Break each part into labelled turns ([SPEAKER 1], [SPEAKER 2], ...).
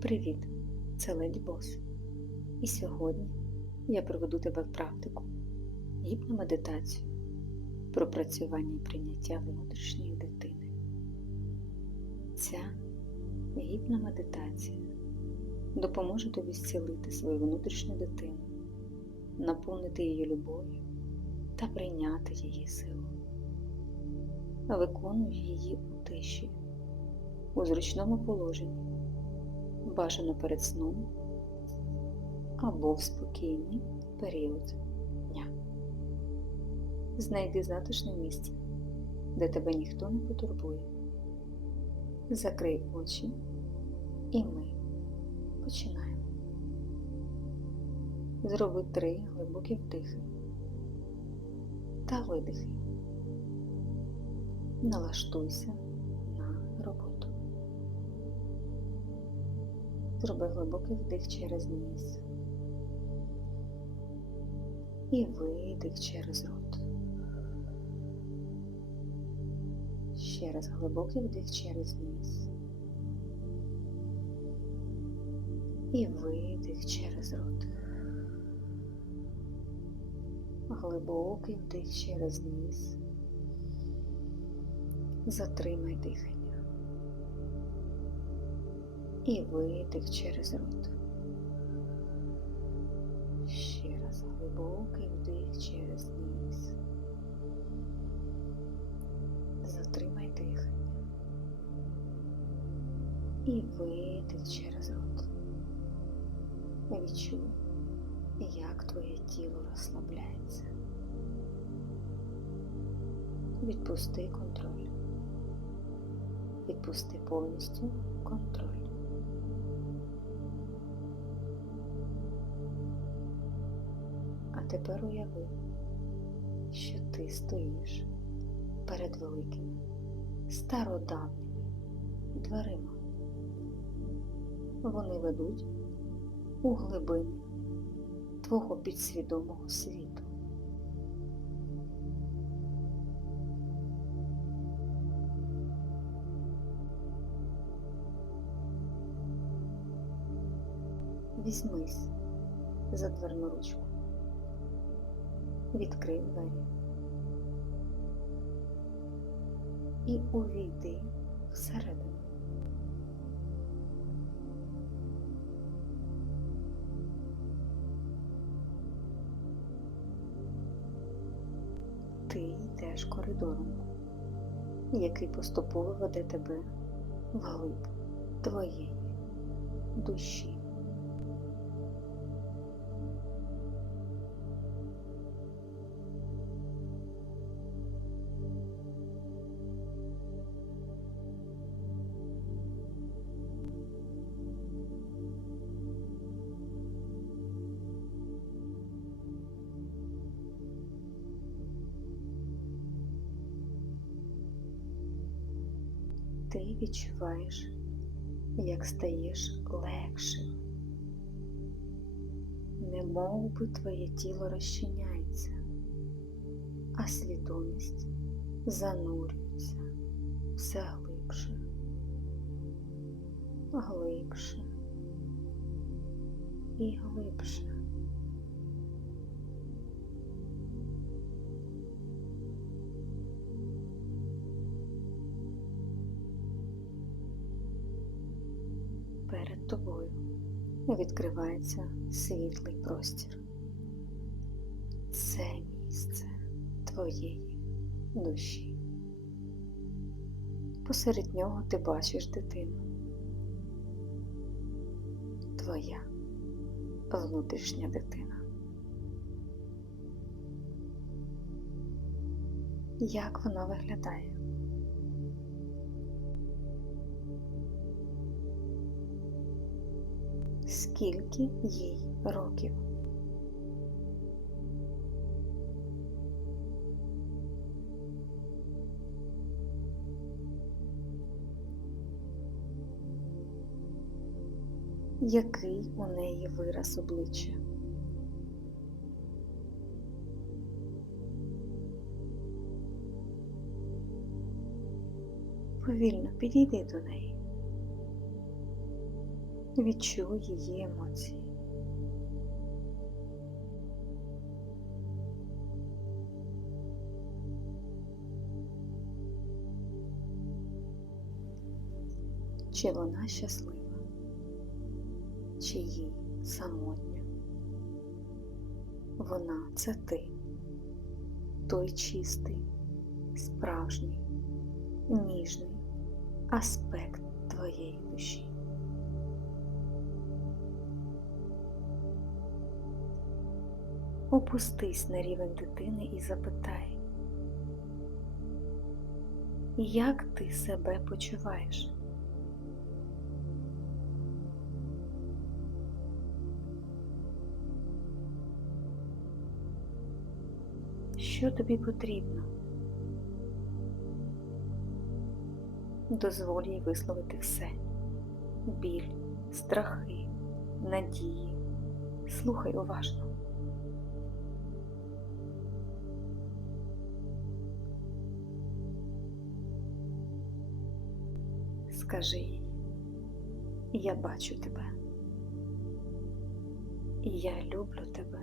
[SPEAKER 1] Привіт! Це Леді Бос. І сьогодні я проведу тебе в практику гіпномедитацію про працювання і прийняття внутрішньої дитини. Ця гіпномедитація допоможе тобі зцілити свою внутрішню дитину, наповнити її любов'ю та прийняти її силу. Виконуй її у тиші, у зручному положенні бажано перед сном або в спокійний період дня. Знайди затишне місце, де тебе ніхто не потурбує. Закрий очі і ми починаємо. Зроби три глибокі вдихи та видихи. Налаштуйся Зроби глибокий вдих через ніс і видих через рот. Ще раз глибокий вдих через ніс. І видих через рот. Глибокий вдих через ніс. Затримай дихання і видих через рот. Ще раз глибокий вдих через ніс. Затримай дихання. І видих через рот. Відчуй, як твоє тіло розслабляється. Відпусти контроль. Відпусти повністю контроль. Тепер уяви, що ти стоїш перед великими стародавніми дверима. Вони ведуть у глибини твого підсвідомого світу. Візьмись за дверну ручку відкрий двері і увійди всередину. Ти йдеш коридором, який поступово веде тебе вглиб твоєї душі. Ти відчуваєш, як стаєш легшим, немов би твоє тіло розчиняється, а свідомість занурюється все глибше, глибше і глибше. Відкривається світлий простір. Це місце твоєї душі. Посеред нього ти бачиш дитину. Твоя внутрішня дитина. Як вона виглядає? Скільки їй років. Який у неї вираз обличчя? Повільно підійди до неї. Відчуй її емоції. Чи вона щаслива, чи їй самотньо. Вона це ти, той чистий, справжній, ніжний аспект твоєї душі. Опустись на рівень дитини і запитай, як ти себе почуваєш? Що тобі потрібно? Дозволь їй висловити все біль, страхи, надії. Слухай уважно. Скажи їй, я бачу тебе. Я люблю тебе.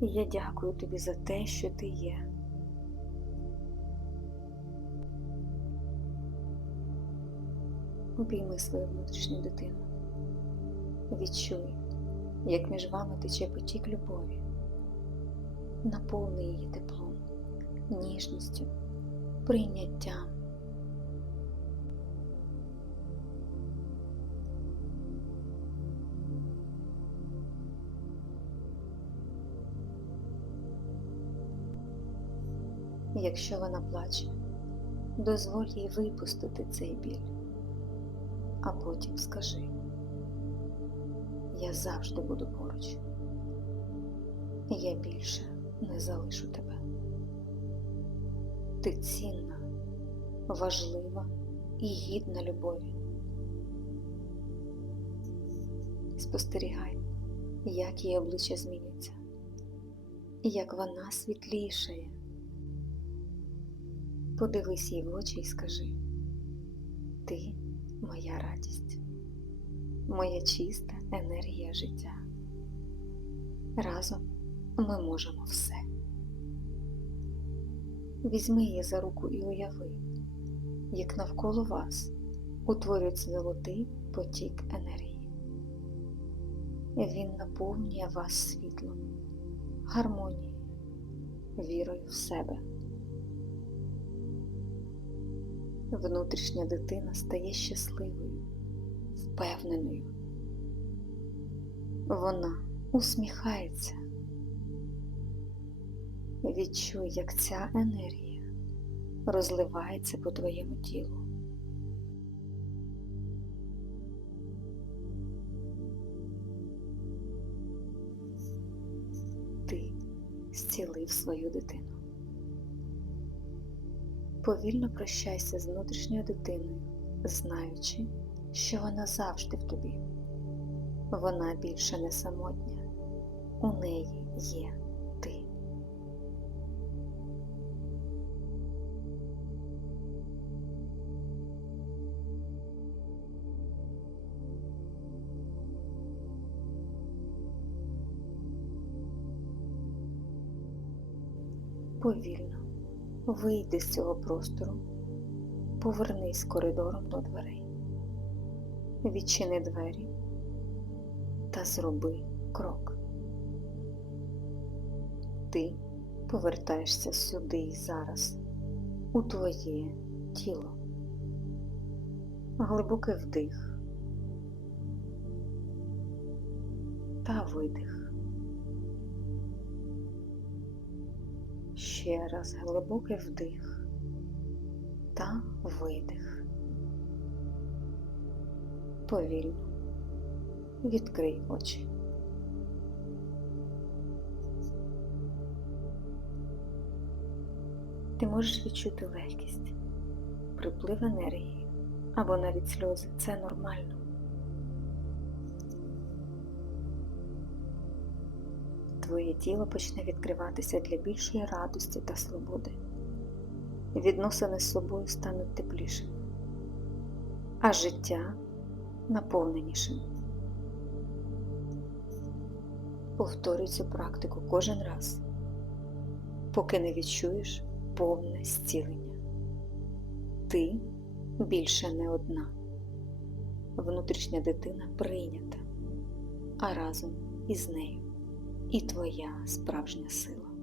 [SPEAKER 1] Я дякую тобі за те, що ти є. Обійми свою внутрішню дитину. Відчуй, як між вами тече потік любові. Наповни її теплом, ніжністю, прийняттям. Якщо вона плаче, дозволь їй випустити цей біль, а потім скажи, я завжди буду поруч, я більше не залишу тебе. Ти цінна, важлива і гідна любові. Спостерігай, як її обличчя змінюється, як вона світлішає. Подивись їй в очі і скажи, ти моя радість, моя чиста енергія життя. Разом ми можемо все. Візьми її за руку і уяви, як навколо вас утворюється золотий потік енергії. Він наповнює вас світлом, гармонією, вірою в себе. Внутрішня дитина стає щасливою, впевненою. Вона усміхається. Відчуй, як ця енергія розливається по твоєму тілу. Ти зцілив свою дитину. Повільно прощайся з внутрішньою дитиною, знаючи, що вона завжди в тобі. Вона більше не самотня, у неї є ти. Повільно вийди з цього простору, повернись коридором до дверей, відчини двері та зроби крок. Ти повертаєшся сюди і зараз, у твоє тіло. Глибокий вдих та видих. Ще раз глибокий вдих та видих. Повільно відкрий очі. Ти можеш відчути легкість, приплив енергії або навіть сльози. Це нормально. Твоє тіло почне відкриватися для більшої радості та свободи. Відносини з собою стануть теплішими, а життя наповненішим. Повторюй цю практику кожен раз, поки не відчуєш повне зцілення. Ти більше не одна. Внутрішня дитина прийнята, а разом із нею і твоя справжня сила.